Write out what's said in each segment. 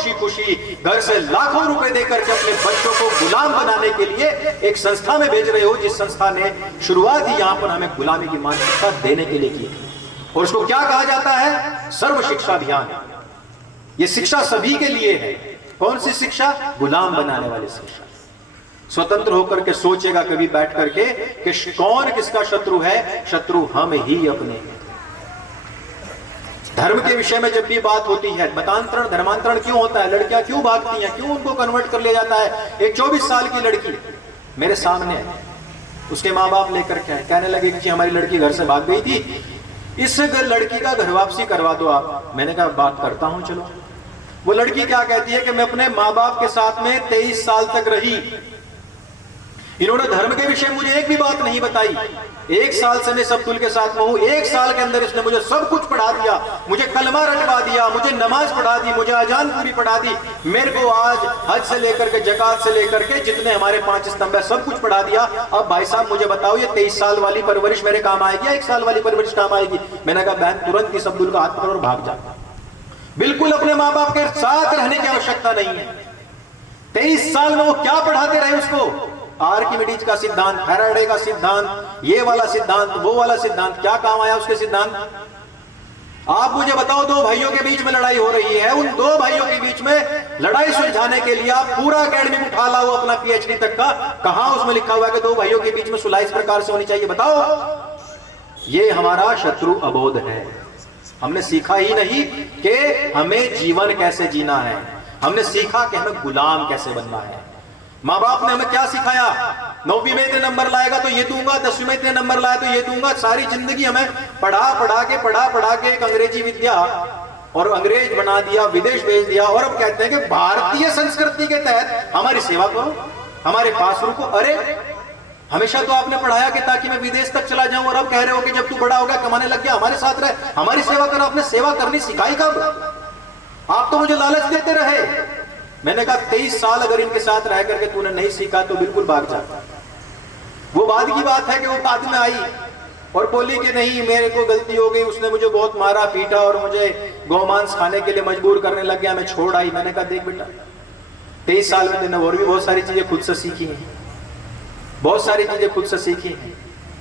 खुशी खुशी घर से लाखों रुपए देकर के अपने बच्चों को गुलाम बनाने के लिए एक संस्था में भेज रहे हो, जिस संस्था ने शुरुआत ही यहां पर हमें गुलामी की मानसिकता देने के लिए की। और उसको क्या कहा जाता है? सर्व शिक्षा अभियान। ये शिक्षा सभी के लिए है। कौन सी शिक्षा? गुलाम बनाने वाली शिक्षा। स्वतंत्र होकर के सोचेगा कभी बैठ करके कि कौन किसका शत्रु है? शत्रु हम ही अपने हैं। धर्म के विषय में जब भी बात होती है, मतांतरण धर्मांतरण क्यों होता है, लड़कियां क्यों भागती हैं, क्यों उनको कन्वर्ट कर लिया जाता है? एक 24 साल की लड़की मेरे सामने है, उसके माँ बाप लेकर के कहने लगे कि हमारी लड़की घर से भाग गई थी, इस लड़की का घर वापसी करवा दो आप। मैंने कहा बात करता हूं, चलो। वो लड़की क्या कहती है कि मैं अपने माँ बाप के साथ में 23 साल तक रही, इन्होंने धर्म के विषय मुझे एक भी बात नहीं बताई। 1 साल से मैं अब्दुल के साथ में हूं, 1 साल के अंदर इसने मुझे सब कुछ पढ़ा दिया, मुझे कलमा रटवा दिया, मुझे नमाज पढ़ा दी, मुझे अजान पूरी पढ़ा दी, मेरे को आज हज से लेकर के जकात से लेकर के जितने हमारे 5 स्तंभ है सब कुछ पढ़ा दिया। अब भाई साहब मुझे बताओ ये 23 साल वाली परवरिश मेरे काम आएगी या 1 साल वाली परवरिश काम आएगी? मैंने कहा बहन तुरंत इस अब्दुल का हाथ पकड़ और भाग जा। बिल्कुल अपने माँ बाप के साथ रहने की आवश्यकता नहीं है। 23 साल में वो क्या पढ़ाते रहे उसको? आर्किमिडीज का सिद्धांत, फैराडे का सिद्धांत, ये वाला सिद्धांत, वो वाला सिद्धांत, क्या काम आया उसके सिद्धांत? आप मुझे बताओ, 2 भाइयों के बीच में लड़ाई हो रही है, उन 2 भाइयों के बीच में लड़ाई सुलझाने के लिए आप पूरा एकेडमिक उठा लाओ अपना PhD तक का, कहां उसमें लिखा हुआ है कि 2 भाइयों के बीच में सुलह इस प्रकार से होनी चाहिए? बताओ। ये हमारा शत्रु अबोध है। हमने सीखा ही नहीं कि हमें जीवन कैसे जीना है, हमने सीखा कि हमें गुलाम कैसे बनना है। माँ बाप ने हमें क्या सिखाया? 9वीं में इतने नंबर लाएगा तो ये दूंगा, 10वीं में इतने नंबर लाए तो ये दूंगा। सारी जिंदगी हमें पढ़ा के एक अंग्रेजी विद्या और अंग्रेज बना दिया, विदेश भेज दिया, और अब कहते हैं कि भारतीय संस्कृति के तहत हमारी सेवा करो, हमारे पास रुको। अरे हमेशा तो आपने पढ़ाया कि ताकि मैं विदेश तक चला जाऊं, और अब कह रहे हो कि जब तू बड़ा हो गया कमाने लग गया हमारे साथ रहे, हमारी सेवा कर। आपने सेवा करनी सिखाई कब? आप तो मुझे लालच देते रहे। मैंने कहा 23 साल अगर इनके साथ रह करके तूने नहीं सीखा तो बिल्कुल भाग जा। वो बाद की बात है कि वो बाद में आई और बोली कि नहीं मेरे को गलती हो गई, उसने मुझे बहुत मारा पीटा और मुझे गौमांस खाने के लिए मजबूर करने लग गया, मैं छोड़ आई। मैंने कहा देख बेटा 23 साल में तूने और भी बहुत सारी चीजें खुद से सीखी हैं, बहुत सारी चीजें खुद से सीखी हैं।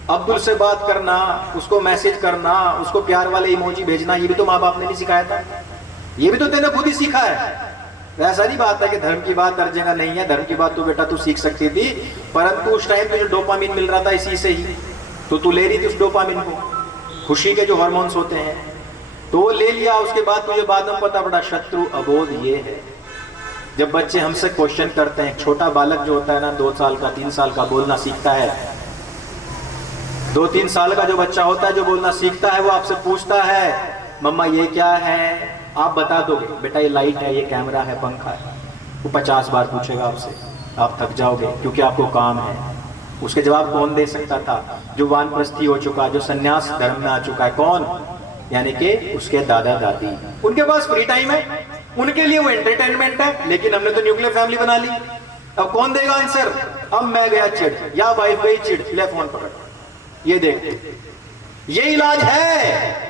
अब्दुल से बात करना, उसको मैसेज करना, उसको प्यार वाले इमोजी भेजना, ये भी तो माँ बाप ने नहीं सिखाया था, ये भी तो तेने खुद ही सीखा है। ऐसा नहीं बात है कि धर्म की बात हर जगह नहीं है, धर्म की बात तो बेटा तू सीख सकती थी, परंतु उस टाइम पे जो डोपामिन मिल रहा था इसी से ही तो तू ले रही थी उस डोपामिन को, खुशी के जो हार्मोन्स होते हैं, तो वो ले लिया। उसके बाद तुझे बाद में पता पड़ा शत्रु अबोध ये है। जब बच्चे हमसे क्वेश्चन करते हैं, छोटा बालक जो होता है ना 2 साल का 3 साल का बोलना सीखता है, 2-3 साल का जो बच्चा होता है जो बोलना सीखता है, वो आपसे पूछता है मम्मा ये क्या है? आप बता दोगे बेटा ये लाइट है, ये कैमरा है, पंखा है। वो 50 बार पूछेगा आपसे, आप थक जाओगे क्योंकि आपको काम है। उसके जवाब कौन दे सकता था? जो वानप्रस्थी हो चुका, जो सन्यास धर्म में आ चुका है। कौन? यानी कि उसके दादा दादी, उनके पास फ्री टाइम है, उनके लिए वो एंटरटेनमेंट है। लेकिन हमने तो न्यूक्लियर फैमिली बना ली। अब कौन देगा आंसर? अब मैं गया चिढ़ या वाइफ गई चिढ़, ले फोन पकड़, ये देख, ये इलाज है।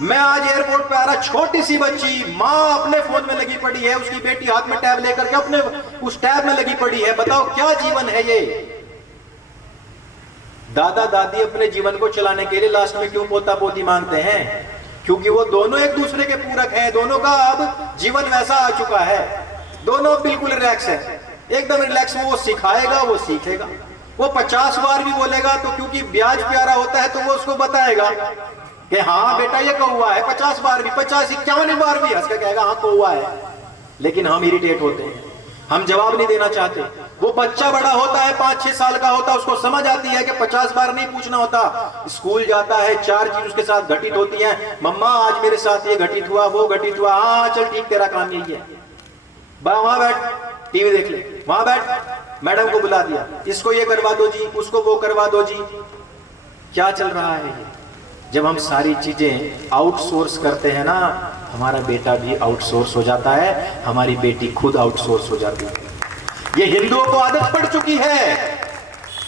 मैं आज एयरपोर्ट पे आ रहा, छोटी सी बच्ची माँ अपने फोन में लगी पड़ी है, उसकी बेटी हाथ में टैब लेकर के अपने उस टैब में लगी पड़ी है। बताओ क्या जीवन है ये? दादा दादी अपने जीवन को चलाने के लिए लास्ट में क्यों पोता पोती मांगते हैं? क्योंकि वो दोनों एक दूसरे के पूरक हैं, दोनों का अब जीवन वैसा आ चुका है, दोनों बिल्कुल रिलैक्स है, एकदम रिलैक्स। वो सिखाएगा, वो सीखेगा। वो 50 बार भी बोलेगा तो क्योंकि ब्याज प्यारा होता है तो वो उसको बताएगा कि हाँ बेटा ये कौवा है, 50 बार भी, 50-51 बार भी हंस के कहेगा हाँ कौवा है। लेकिन हम इरिटेट होते हैं, हम जवाब नहीं देना चाहते। वो बच्चा बड़ा होता है, 5-6 साल का होता है, उसको समझ आती है कि 50 बार नहीं पूछना होता। स्कूल जाता है, 4 चीज उसके साथ घटित होती हैं। मम्मा आज मेरे साथ ये घटित हुआ, वो घटित हुआ, हाँ चल ठीक तेरा काम यही है, वहां बैठ टीवी देख ले, वहां बैठ मैडम को बुला दिया, इसको ये करवा दो जी, उसको वो करवा दो जी। क्या चल रहा है ये? जब हम सारी चीजें आउटसोर्स करते हैं ना, हमारा बेटा भी आउटसोर्स हो जाता है, हमारी बेटी खुद आउटसोर्स हो जाती है। ये हिंदुओं को आदत पड़ चुकी है,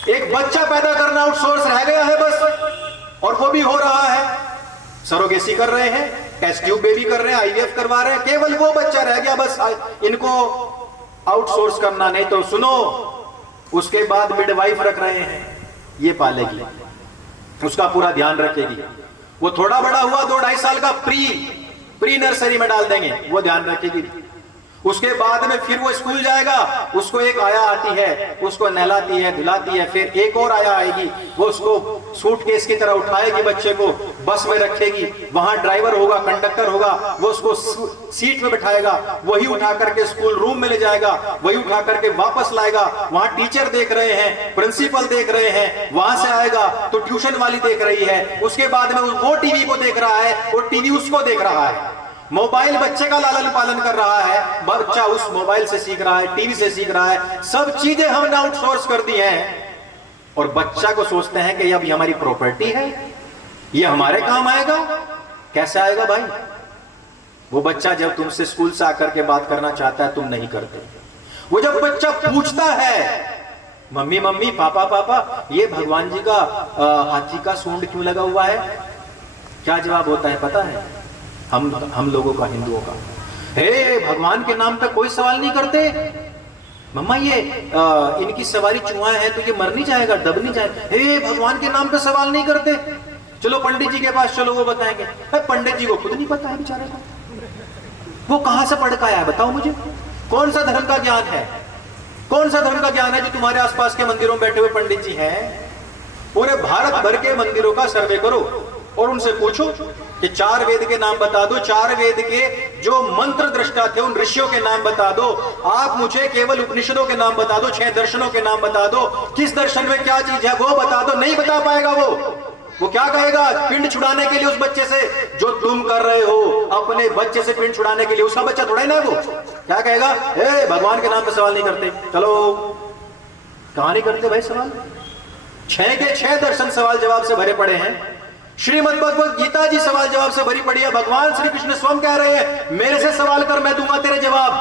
एक बच्चा पैदा करना आउटसोर्स रह गया है बस, और वो भी हो रहा है। सरोगेसी कर रहे हैं, टेस्ट ट्यूब बेबी कर रहे हैं, आईवीएफ करवा रहे हैं, केवल वो बच्चा रह गया बस इनको आउटसोर्स करना। नहीं तो सुनो, उसके बाद मिडवाइफ रख रहे हैं, ये पालेगी, उसका पूरा ध्यान रखेगी। वो थोड़ा बड़ा हुआ 2-2.5 साल का प्री नर्सरी में डाल देंगे, वो ध्यान रखेगी। उसके बाद में फिर वो स्कूल जाएगा, उसको एक आया आती है, उसको नहलाती है, धुलाती है, फिर एक और आया आएगी, वो उसको सूटकेस की तरह उठाएगी, बच्चे को बस में रखेगी, वहां ड्राइवर होगा, कंडक्टर होगा, वो उसको सीट में बिठाएगा, वही उठा करके स्कूल रूम में ले जाएगा, वही उठा करके वापस लाएगा। वहां टीचर देख रहे हैं, प्रिंसिपल देख रहे हैं, वहां से आएगा तो ट्यूशन वाली देख रही है, उसके बाद में वो टीवी को देख रहा है, वो टीवी उसको देख रहा है। मोबाइल बच्चे का लालन पालन कर रहा है, बच्चा उस मोबाइल से सीख रहा है, टीवी से सीख रहा है, सब चीजें हमने आउटसोर्स कर दी हैं। और बच्चा को सोचते हैं कि ये अभी हमारी प्रॉपर्टी है, ये हमारे काम आएगा। कैसे आएगा भाई? वो बच्चा जब तुमसे स्कूल से आकर के बात करना चाहता है, तुम नहीं करते। वो जब बच्चा पूछता है, मम्मी मम्मी, पापा पापा, ये भगवान जी का हाथी का सूंड क्यों लगा हुआ है, क्या जवाब होता है पता है? हम लोगों का, हिंदुओं का, हे भगवान के नाम पे कोई सवाल नहीं करते। मम्मा ये इनकी सवारी चूहा है तो ये मर नहीं जाएगा, दब नहीं जाएगा। हे भगवान के नाम पे सवाल नहीं करते, चलो पंडित जी के पास चलो, वो बताएंगे। पंडित जी को खुद नहीं पता है बेचारे को, वो कहां से पढ़ के आया है बताओ मुझे? कौन सा धर्म का ज्ञान है, कौन सा धर्म का ज्ञान है जो तुम्हारे आसपास के मंदिरों में बैठे हुए पंडित जी हैं? पूरे भारत भर के मंदिरों का सर्वे करो और उनसे पूछो कि 4 वेद के नाम बता दो, 4 वेद के जो मंत्र दृष्टा थे उन ऋषियों के नाम बता दो। आप मुझे केवल उपनिषदों के नाम बता दो, 6 दर्शनों के नाम बता दो, किस दर्शन में क्या चीज है वो बता दो। नहीं बता पाएगा वो क्या कहेगा? पिंड छुड़ाने के लिए उस बच्चे से जो तुम कर रहे हो, अपने बच्चे से पिंड छुड़ाने के लिए, उसका बच्चा थोड़ा ही ना वो क्या कहेगा? भगवान के नाम पे सवाल नहीं करते। चलो, कहां नहीं करते भाई सवाल? 6 के 6 दर्शन सवाल जवाब से भरे पड़े हैं। श्रीमद् भगवत गीता जी सवाल जवाब से भरी पड़ी है। भगवान श्री कृष्ण स्वयं कह रहे हैं, मेरे से सवाल कर, मैं दूंगा तेरे जवाब,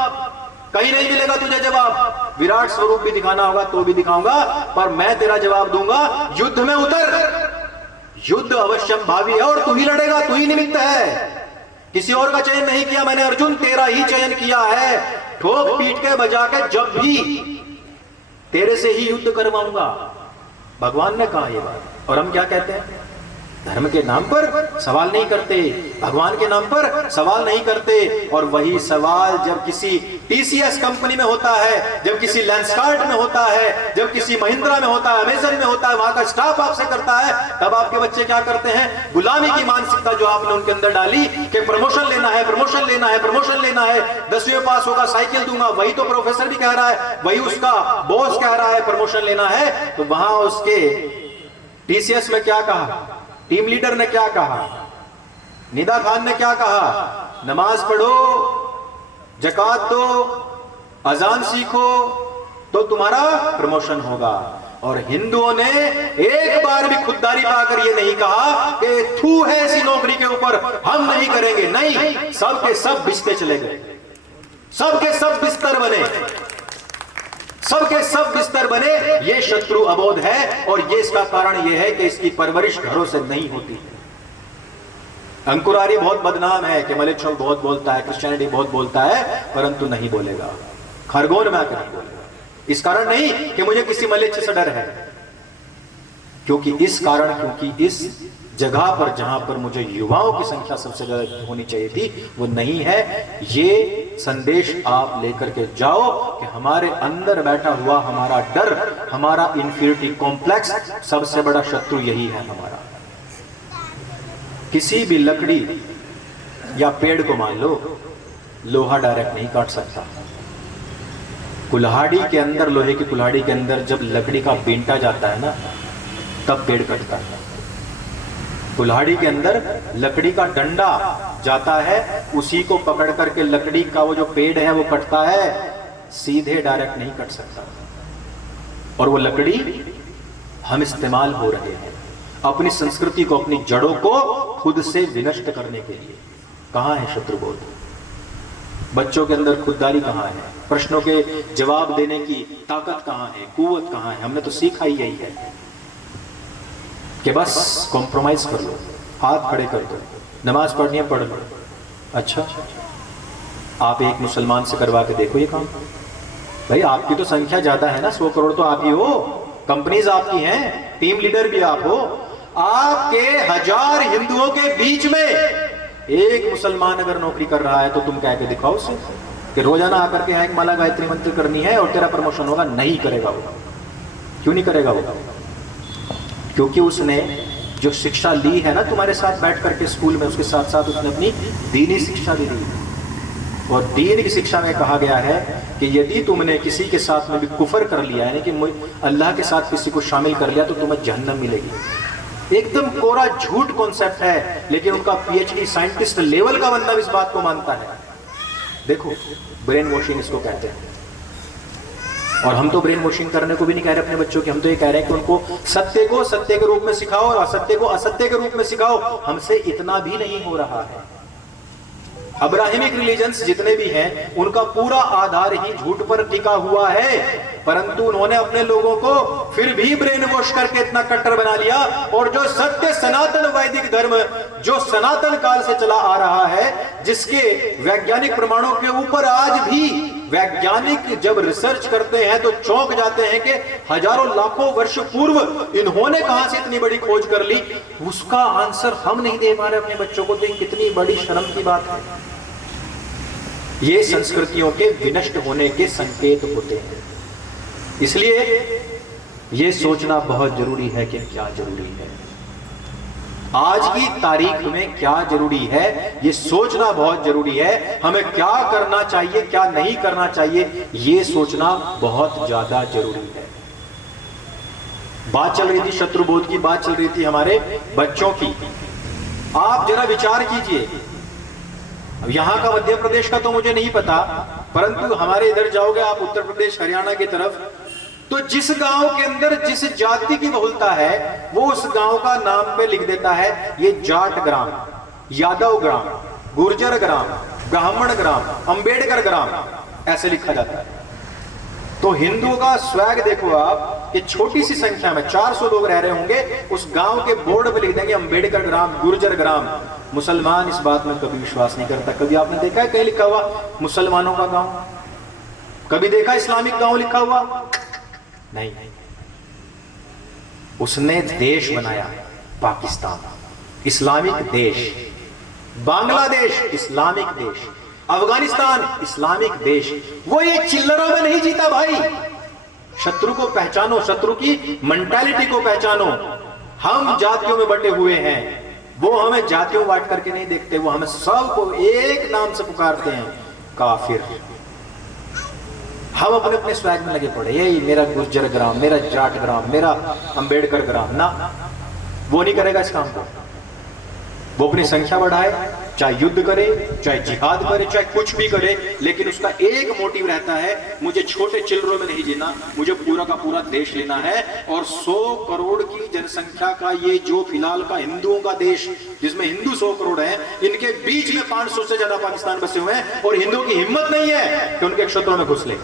कहीं नहीं मिलेगा तुझे जवाब। विराट स्वरूप भी दिखाना होगा तो भी दिखाऊंगा, पर मैं तेरा जवाब दूंगा। युद्ध में उतर, युद्ध अवश्यम भावी है और तू ही लड़ेगा, तू ही निमित्त है, किसी और का चयन नहीं किया मैंने अर्जुन, तेरा ही चयन किया है। ठोक पीट के बजा के जब भी तेरे से ही युद्ध करवाऊंगा, भगवान ने कहा ये बात। और हम क्या कहते हैं? धर्म के नाम पर सवाल नहीं करते, भगवान के नाम पर सवाल नहीं करते। और वही सवाल जब किसी टीसीएस कंपनी में होता है, जब किसी लेंसकार्ट में होता है, जब किसी महिंद्रा में होता है, अमेजन में होता है, वहां का स्टाफ आपसे करता है, तब आपके बच्चे क्या करते हैं? गुलामी की मानसिकता जो आपने उनके अंदर डाली कि प्रमोशन लेना है, प्रमोशन लेना है, प्रमोशन लेना है, 10वीं में पास होगा साइकिल दूंगा, वही तो प्रोफेसर भी कह रहा है, वही उसका बॉस कह रहा है प्रमोशन लेना है। तो वहां उसके टीसीएस में क्या कहा? टीम लीडर ने क्या कहा? निदा खान ने क्या कहा? नमाज पढ़ो, ज़कात दो, अजान सीखो तो तुम्हारा प्रमोशन होगा। और हिंदुओं ने एक बार भी खुददारी पाकर यह नहीं कहा कि थू है ऐसी नौकरी के ऊपर, हम नहीं करेंगे। नहीं, सबके सब बिस्ते चले गए, सबके सब बिस्तर बने, सबके सब बिस्तर बने। ये शत्रु अबोध है और ये इसका कारण यह है कि इसकी परवरिश घरों से नहीं होती है। अंकुरारी बहुत बदनाम है कि मलिक शौक बहुत बोलता है, क्रिश्चियनिटी बहुत बोलता है, परंतु नहीं बोलेगा, खरगोन में आकर नहीं बोलेगा। इस कारण नहीं कि मुझे किसी मलिक से डर है, क्योंकि इस कारण, क्योंकि इस जगह पर जहां पर मुझे युवाओं की संख्या सबसे ज्यादा होनी चाहिए थी वो नहीं है। ये संदेश आप लेकर के जाओ कि हमारे अंदर बैठा हुआ हमारा डर, हमारा इंफीरियरिटी कॉम्प्लेक्स, सबसे बड़ा शत्रु यही है हमारा। किसी भी लकड़ी या पेड़ को मान लो, लोहा डायरेक्ट नहीं काट सकता। कुल्हाड़ी के अंदर, लोहे की कुल्हाड़ी के अंदर जब लकड़ी का बींटा जाता है ना, तब पेड़ कटता है। कुल्हाड़ी के अंदर लकड़ी का डंडा जाता है, उसी को पकड़ करके लकड़ी का वो जो पेड़ है वो कटता है, सीधे डायरेक्ट नहीं कट सकता। और वो लकड़ी हम इस्तेमाल हो रहे हैं अपनी संस्कृति को, अपनी जड़ों को खुद से विनष्ट करने के लिए। कहां है शत्रुबोध? बच्चों के अंदर खुददारी कहां है? प्रश्नों के जवाब देने की ताकत कहां है? कुव्वत कहां है? हमने तो सीखा ही यही है कि बस कॉम्प्रोमाइज कर लो, हाथ खड़े कर दो, नमाज पढ़नी है पढ़ लो, अच्छा, आप एक मुसलमान से करवा के देखो ये काम। भाई आपकी तो संख्या ज्यादा है ना, 100 करोड़ तो आप ही हो, कंपनीज आपकी हैं, टीम लीडर भी आप हो। आपके 1000 हिंदुओं के बीच में एक मुसलमान अगर नौकरी कर रहा है तो तुम कह के दिखाओ उसे कि रोजाना आकर के यहाँ एक माला गायत्री मंत्र करनी है और तेरा प्रमोशन होगा। नहीं करेगा वो। क्यों नहीं करेगा वो? क्योंकि उसने जो शिक्षा ली है ना तुम्हारे साथ बैठ करके स्कूल में, उसके साथ साथ उसने अपनी दीनी शिक्षा भी ली। और दीन की शिक्षा में कहा गया है कि यदि तुमने किसी के साथ में भी कुफर कर लिया, यानी कि अल्लाह के साथ किसी को शामिल कर लिया, तो तुम्हें जहन्नम मिलेगी। एकदम कोरा झूठ कॉन्सेप्ट है, लेकिन उनका पीएचडी साइंटिस्ट लेवल का बंदा इस बात को मानता है। देखो, ब्रेन वॉशिंग इसको कहते हैं। और हम तो ब्रेन वॉशिंग करने को भी नहीं कह रहे अपने बच्चों की, हम तो ये कह रहे हैं कि उनको सत्य को सत्य के रूप में सिखाओ और असत्य को असत्य के रूप में सिखाओ। हमसे इतना भी नहीं हो रहा है। अब्राहमिक रिलीजन्स जितने भी हैं उनका पूरा आधार ही झूठ पर टिका हुआ है, परंतु उन्होंने अपने लोगों को फिर भी ब्रेन वॉश करके इतना कट्टर बना लिया। और जो सत्य सनातन वैदिक धर्म जो सनातन काल से चला आ रहा है, जिसके वैज्ञानिक प्रमाणों के ऊपर आज भी वैज्ञानिक जब रिसर्च करते हैं तो चौंक जाते हैं कि हजारों लाखों वर्ष पूर्व इन्होंने कहां से इतनी बड़ी खोज कर ली, उसका आंसर हम नहीं दे पा रहे अपने बच्चों को। तो कितनी बड़ी शर्म की बात है। ये संस्कृतियों के विनष्ट होने के संकेत होते हैं। इसलिए ये सोचना बहुत जरूरी है कि क्या जरूरी है, आज की तारीख में क्या जरूरी है, ये सोचना बहुत जरूरी है। हमें क्या करना चाहिए, क्या नहीं करना चाहिए, ये सोचना बहुत ज्यादा जरूरी है। बात चल रही थी शत्रुबोध की, बात चल रही थी हमारे बच्चों की। आप जरा विचार कीजिए, अब यहां का मध्य प्रदेश का तो मुझे नहीं पता, परंतु हमारे इधर जाओगे आप उत्तर प्रदेश हरियाणा की तरफ, तो जिस गांव के अंदर जिस जाति की बहुलता है वो उस गांव का नाम पे लिख देता है ये जाट ग्राम, यादव ग्राम, गुर्जर ग्राम, ब्राह्मण ग्राम, अंबेडकर ग्राम, ऐसे लिखा जाता है। तो हिंदुओं का स्वैग देखो आप कि छोटी सी संख्या में 400 लोग रह रहे होंगे, उस गांव के बोर्ड पे लिख देंगे अंबेडकर ग्राम, गुर्जर ग्राम। मुसलमान इस बात में कभी विश्वास नहीं करता। कभी आपने देखा है कहीं लिखा हुआ मुसलमानों का गांव? कभी देखा इस्लामिक गांव लिखा हुआ? नहीं। उसने देश बनाया पाकिस्तान, इस्लामिक देश, बांग्लादेश इस्लामिक देश, अफगानिस्तान इस्लामिक देश। वो ये चिल्लरों में नहीं जीता भाई। शत्रु को पहचानो, शत्रु की मेंटालिटी को पहचानो। हम जातियों में बटे हुए हैं, वो हमें जातियों बांट करके नहीं देखते, वो हमें सबको एक नाम से पुकारते हैं, काफिर। हम अपने अपने स्वैग में लगे पड़े, यही मेरा गुर्जर ग्राम, मेरा जाट ग्राम, मेरा अंबेडकर ग्राम। ना, वो नहीं करेगा इस काम को। वो अपनी संख्या बढ़ाए, चाहे युद्ध करे, चाहे जिहाद करे, चाहे कुछ भी करे, लेकिन उसका एक मोटिव रहता है, मुझे छोटे चिल्लरों में नहीं जीना, मुझे पूरा का पूरा देश लेना है। और 100 करोड़ की जनसंख्या का ये जो फिलहाल का हिंदुओं का देश, जिसमें हिंदू 100 करोड़ हैं, इनके बीच में 500 से ज्यादा पाकिस्तान बसे हुए हैं, और हिंदुओं की हिम्मत नहीं है कि उनके क्षेत्रों में घुस ले।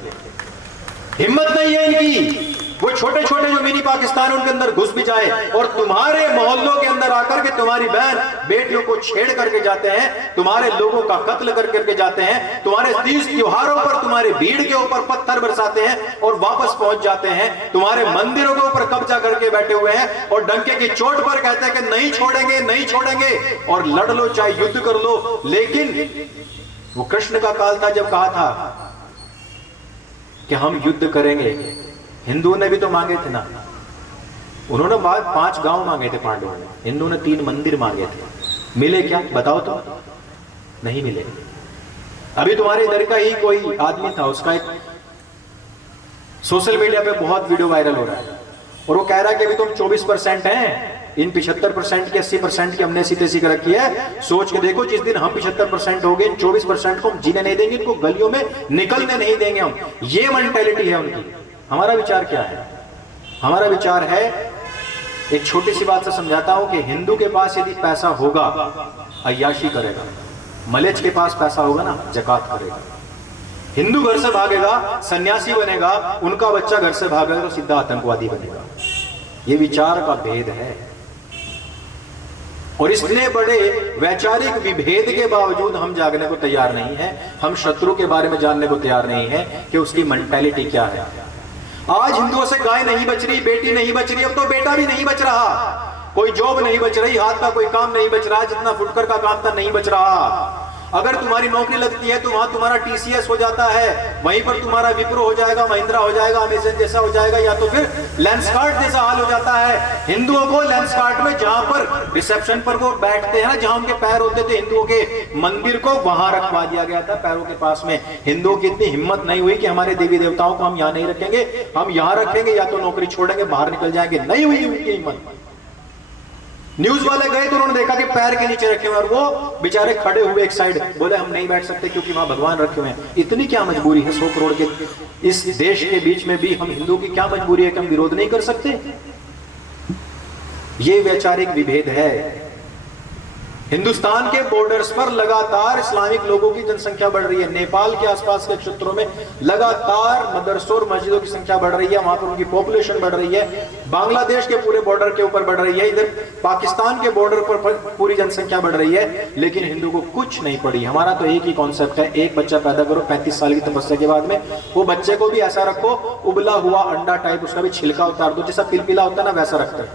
हिम्मत नहीं है इनकी। वो छोटे छोटे जो मिनी पाकिस्तान उनके अंदर घुस भी जाए और तुम्हारे मोहल्लों के अंदर आकर के तुम्हारी बहन बेटियों को छेड़ करके जाते हैं, तुम्हारे लोगों का कत्ल करके जाते हैं, तुम्हारे तीज त्योहारों पर तुम्हारे भीड़ के ऊपर पत्थर बरसाते हैं और वापस पहुंच जाते हैं, तुम्हारे मंदिरों के ऊपर कब्जा करके बैठे हुए हैं और डंके की चोट पर कहते हैं कि नहीं छोड़ेंगे, नहीं छोड़ेंगे, और लड़ लो चाहे युद्ध कर लो। लेकिन वो कृष्ण का काल था जब कहा था कि हम युद्ध करेंगे। हिंदुओं ने भी तो मांगे थे ना, उन्होंने 5 गांव मांगे थे पांडवों ने, हिंदुओं ने 3 मंदिर मांगे थे। मिले क्या बताओ तो? नहीं मिले। अभी तुम्हारे इधर का ही कोई आदमी था, उसका एक सोशल मीडिया पे बहुत वीडियो वायरल हो रहा है और वो कह रहा है कि अभी तुम 24% हैं, इन 75% की 80% की हमने ऐसी तैसी कर रखी है। सोच के देखो, जिस दिन हम 75% हो गए, इन 24% को हम जीने नहीं देंगे, इनको गलियों में निकलने नहीं देंगे हम। ये मेंटेलिटी है उनकी। हमारा विचार क्या है? हमारा विचार है, एक छोटी सी बात से समझाता हूं कि हिंदू के पास यदि पैसा होगा अय्याशी करेगा, मलेच के पास पैसा होगा ना जकात करेगा। हिंदू घर से भागेगा सन्यासी बनेगा, उनका बच्चा घर से भागेगा तो सीधा आतंकवादी बनेगा। ये विचार का भेद है। और इतने बड़े वैचारिक विभेद के बावजूद हम जागने को तैयार नहीं है, हम शत्रु के बारे में जानने को तैयार नहीं है कि उसकी मेंटालिटी क्या है। आज हिंदुओं से गाय नहीं बच रही, बेटी नहीं बच रही, अब तो बेटा भी नहीं बच रहा, कोई जॉब नहीं बच रही, हाथ का कोई काम नहीं बच रहा, जितना फुटकर का काम था नहीं बच रहा। अगर तुम्हारी नौकरी लगती है तो वहां तुम्हारा टीसीएस हो जाता है, वहीं पर तुम्हारा विप्रो हो जाएगा, महिंद्रा हो जाएगा, अमेजन जैसा हो जाएगा, या तो फिर लेंसकार्ट जैसा हाल हो जाता है। हिंदुओं को लेंसकार्ट में जहां पर रिसेप्शन पर वो बैठते हैं ना, जहां उनके पैर होते थे हिंदुओं के मंदिर को, वहां रखवा दिया गया था पैरों के पास में। हिंदुओं की इतनी हिम्मत नहीं हुई कि हमारे देवी देवताओं को हम यहां नहीं रखेंगे, हम यहां रखेंगे या तो नौकरी छोड़ेंगे, बाहर निकल जाएंगे, नहीं हुई उनकी हिम्मत। न्यूज वाले गए तो उन्होंने देखा कि पैर के नीचे रखे हुए और वो बेचारे खड़े हुए एक साइड, बोले हम नहीं बैठ सकते क्योंकि वहां भगवान रखे हुए हैं। इतनी क्या मजबूरी है 100 करोड़ के इस देश के बीच में भी हम हिंदू की क्या मजबूरी है कि हम विरोध नहीं कर सकते? ये वैचारिक विभेद है। हिंदुस्तान के बॉर्डर्स पर लगातार इस्लामिक लोगों की जनसंख्या बढ़ रही है। नेपाल के आसपास के क्षेत्रों में लगातार मदरसों और मस्जिदों की संख्या बढ़ रही है, वहां पर उनकी पॉपुलेशन बढ़ रही है। बांग्लादेश के पूरे बॉर्डर के ऊपर बढ़ रही है, इधर पाकिस्तान के बॉर्डर पर पूरी जनसंख्या बढ़ रही है, लेकिन हिंदू को कुछ नहीं पड़ी। हमारा तो एक ही कॉन्सेप्ट है, एक बच्चा पैदा करो 35 साल की तपस्या के बाद में, वो बच्चे को भी ऐसा रखो उबला हुआ अंडा टाइप, उसका भी छिलका उतार दो, जैसा पिलपिला होता है ना वैसा रखते हैं।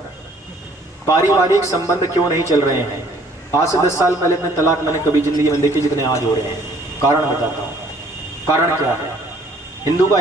पारिवारिक संबंध क्यों नहीं चल रहे हैं? आज से 10 साल पहले इतने तलाक मैंने कभी जिंदगी में देखे जितने आज हो रहे हैं। कारण बताता हूं, कारण क्या है? हिंदू का